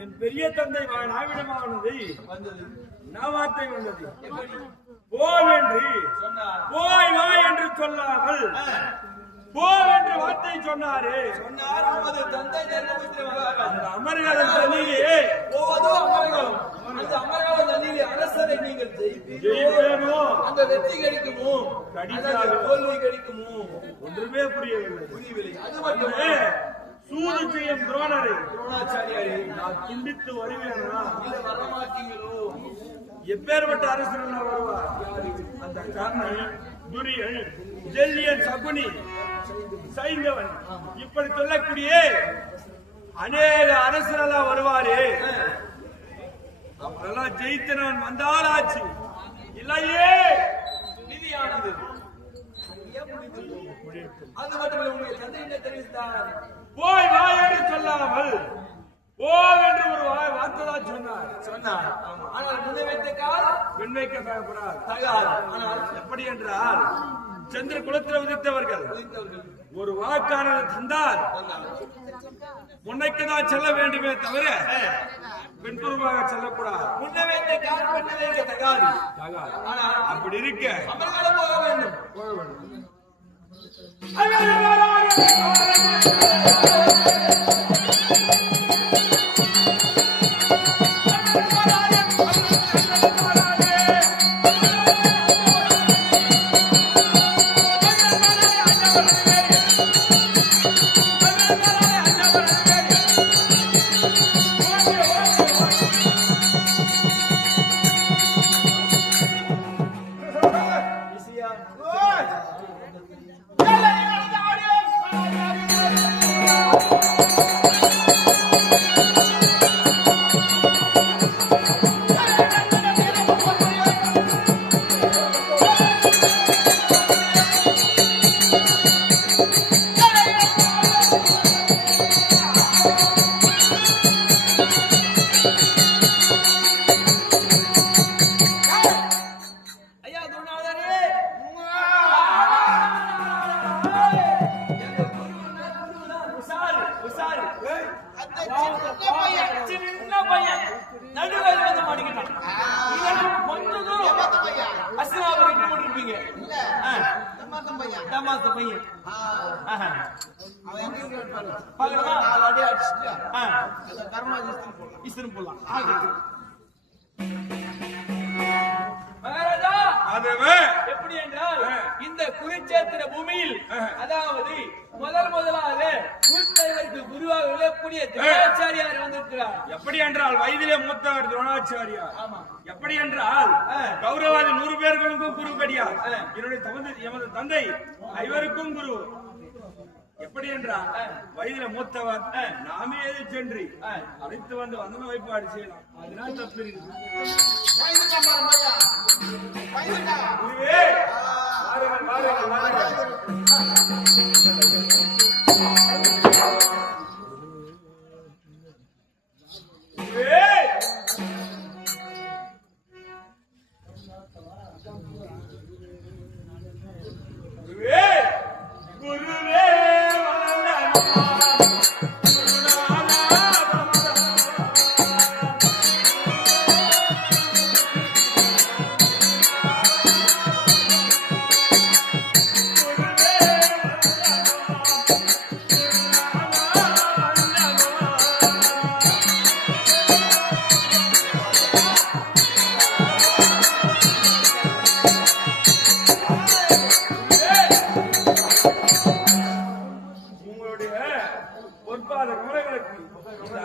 என் பெரிய தந்தை நாவிடமானது நாவார்த்தை வந்தது. போய் என்று போய் வா என்று சொல்லாமல் போ என்று வார்த்தை சொன்னார் நமது தந்தை தர்மபுத்திர மகாராஜா. அமர்காலம் தண்ணியிலே போவதோ அமர்காலம். அந்த அமர்காலம் தண்ணியிலே அரசரை நீங்கள் ஜெயிப்பேனோ அந்த வெற்றி கிடைக்குமோ தோல்வி கிடைக்குமோ ஒன்றுமே புரியவில்லை. அது மட்டுமே சூது செய்யும் துரோணாச்சாரியாரே நான் துண்டித்து வருவேனா இல்லை வரமாட்டீங்களோ? எப்பேற்பட்ட அரசர்கள் வருவார்? அந்த கர்ணன், துரியன், ஜெல்லியன், சகுனி, சைந்தவன் இப்படி சொல்லக்கூடிய அநேக அரசரெல்லாம் வருவாரே. அவரெல்லாம் ஜெயித்து நான் வந்தால் ஆச்சு, இல்லையே நிதியானது. அது மட்டுமே உங்களுடைய தந்தை என்ன தெரிவித்தார்? போய் வா என்று சொல்லாமல் ஓ என்று ஒரு வார்த்தைதான் சொன்னார். ஆனால் முன்னை வைத்த கால் பெண் வைக்க தகப்படாது. ஆனால் எப்படி என்றால் சந்திர குலத்தில் உதித்தவர்கள் ஒரு வாக்கானது தந்தால் முன்னைக்குதான் செல்ல வேண்டுமே தவிர பின்புறமாக செல்லக்கூடாது. முன்ன வைத்த கால் பெண்ணை வைக்க தகாது. ஆனால் அப்படி இருக்க அமர்காலம் போக வேண்டும். நடுவேல் வந்து மாட்டிக்கிட்டான். கொஞ்சம் தூரம் அஸ்னாபுரம் இட்டு போட்டிருப்பீங்க. தமாச பையன் இஸ்திரம் போடலாம். மகாராஜா எப்படி என்றால் இந்த குருச்சேத்திர பூமியில் அதாவது முதலாக குருவாக விழக்கூடிய துரோணாச்சாரியார் வந்திருக்கிறார். எப்படி என்றால் வயதிலே மூத்தவர் துரோணாச்சாரியார். எப்படி என்றால் கௌரவாதி 100 பேர்களுக்கும் குரு கிடையாது. எமது தந்தை ஐவருக்கும் குரு. எப்படி என்றால் வயதில மூத்தவர் நாமே சென்று அழைத்து வந்து வந்தன வைப்பாடு செய்யலாம். அதனால் தப்பு இருக்கு.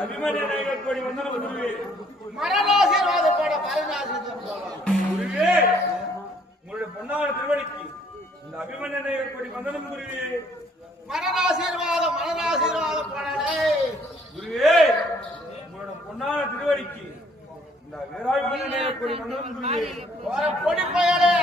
அபிமன்ய நாயகர் கோடி வந்தன குருவே மரணாசீர்வாதம் போட குருவே உங்களுடைய பொன்னான திருவடிக்கு இந்த அபிமன்ய நாயகர் கோடி வந்தனம் குருவே. மரணாசீர்வாதம் போடலே குருவே உங்களுடைய பொன்னான திருவடிக்கு இந்த வீராபிமன்ய நாயகர் கோடி வந்தனம் குருவே. பொடி பயலே